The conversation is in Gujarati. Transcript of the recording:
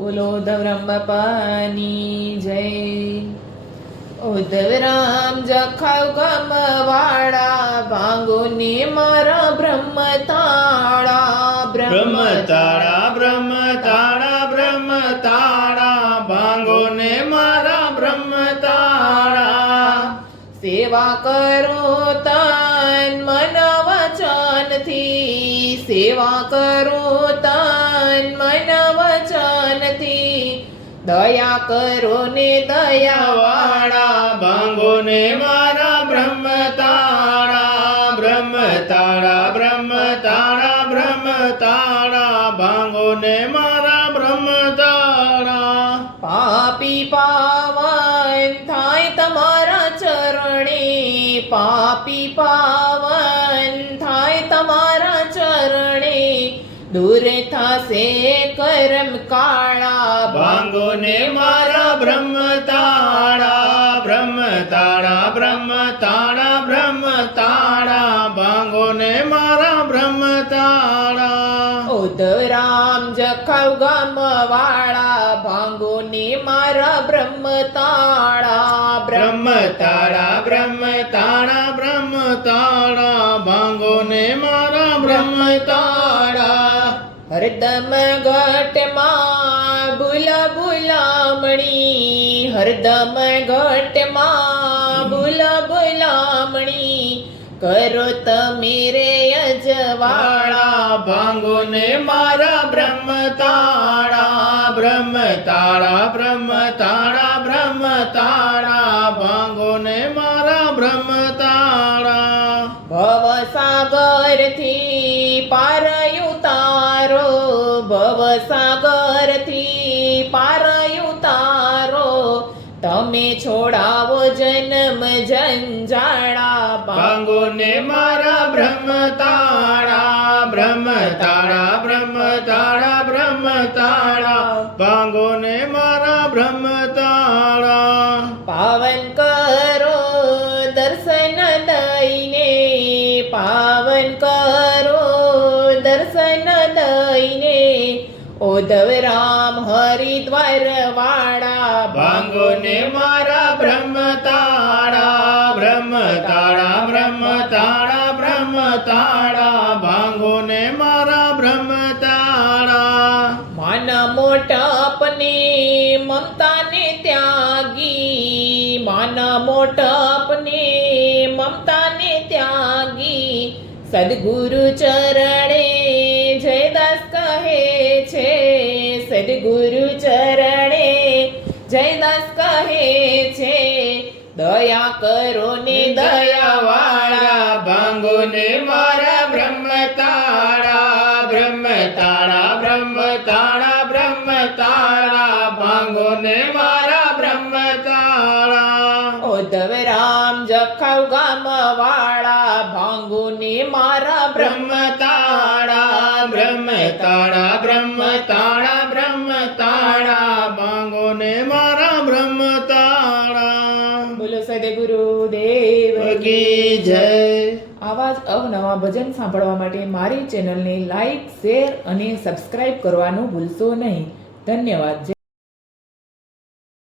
બોલો ઉદ્ધવરામ બાપાની જય। ઉદ્ધવરામ જખાવ ગમવાળા ભાંગો ને મારા બ્રહ્મ તાળા બ્રહ્મતાળા બ્રહ્મતાળા બ્રહ્મતાળા ભાંગો ને મારા બ્રહ્મતાળા। સેવા કરો તન મન વચનથી સેવા કરો તન મન વચનથી દયા કરો ને દયાવાળા ભાંગો ને મારા બ્રહ્મતાળા બ્રહ્મતાળા બ્રહ્મતાળા બ્રહ્મતાળા ભાંગો ને મારા બ્રહ્મતાળા। પાપી પાવન થાય તમારા ચરણે પાપી પાવન થાય તમારા ચરણે દૂર થાશે કરમ કાળા ભાંગો ને મારા બ્રહ્મતાળા બ્રહ્મતાળા બ્રહ્મતાળા બ્રહ્મતાળા ભાંગો ને મારા બ્રહ્મતાળા। ઉદ્ધવરામ જખાવ ગામવાળા ભાંગો ને મારા બ્રહ્મતાળા બ્રહ્મતાળા બ્રહ્મતાળા બ્રહ્મતાળા ભાંગો ને મારા બ્રહ્મતાળા। હરદમ ઘટમાં ભૂલા ભૂલામણી હરદમ ઘટમાં ભૂલા ભૂલામણી કરો તમે રે અજવાળા ભાંગો ને મારા બ્રહ્મતાળા બ્રહ્મતાળા બ્રહ્મતાળા બ્રહ્મતાળા ભાંગો ને મારા બ્રહ્મતાળા। ભવસાગરથી પાર ઉતારો ભવસાગરથી પાર ઉતારો તમે છોડાવો જન્મ જંજાળા ભાંગો ને મારા બ્રહ્મતાળા બ્રહ્મતાળા બ્રહ્મતાળા બ્રહ્મતાળા ભાંગો ને મારા બ્રહ્મતાળા। પાવન કરો દર્શન દઈને પાવન કરો દર્શન દઈને ઉદ્ધવરામ હરિદ્વાર વાળા ભાંગો ને મારા બ્રહ્મતાળા બ્રહ્મતાળા બ્રહ્મતાળા બ્રહ્મતાળા ભાંગો ને મારા બ્રહ્મતાળા। માન મોટપને મમતાને ત્યાગી માન મોટપને મમતાને ત્યાગી સદગુરુ ચરણે જયદાસ કહે છે સદગુરુ ચરણે જયદાસ કહે છે દયા કરો ને દયાવાળા ભાંગો ને મારા બ્રહ્મતાળા બ્રહ્મતાળા બ્રહ્મતાળા બ્રહ્મતાળા ભાંગો ને મારા બ્રહ્મતાળા। ઉદ્ધવરામ જખાવ ગામવાળા ભાંગો ને મારા બ્રહ્મતાળા બ્રહ્મતાળા બ્રહ્મતાળા બ્રહ્મતાળા ભાંગો ને મારા બ્રહ્મતાળા। બોલો સદગુરુ દેવ કી જય। આવા જ અવનવા ભજન સાંભળવા માટે મારી ચેનલને લાઈક શેર અને સબસ્ક્રાઇબ કરવાનું ભૂલશો નહીં। ધન્યવાદ।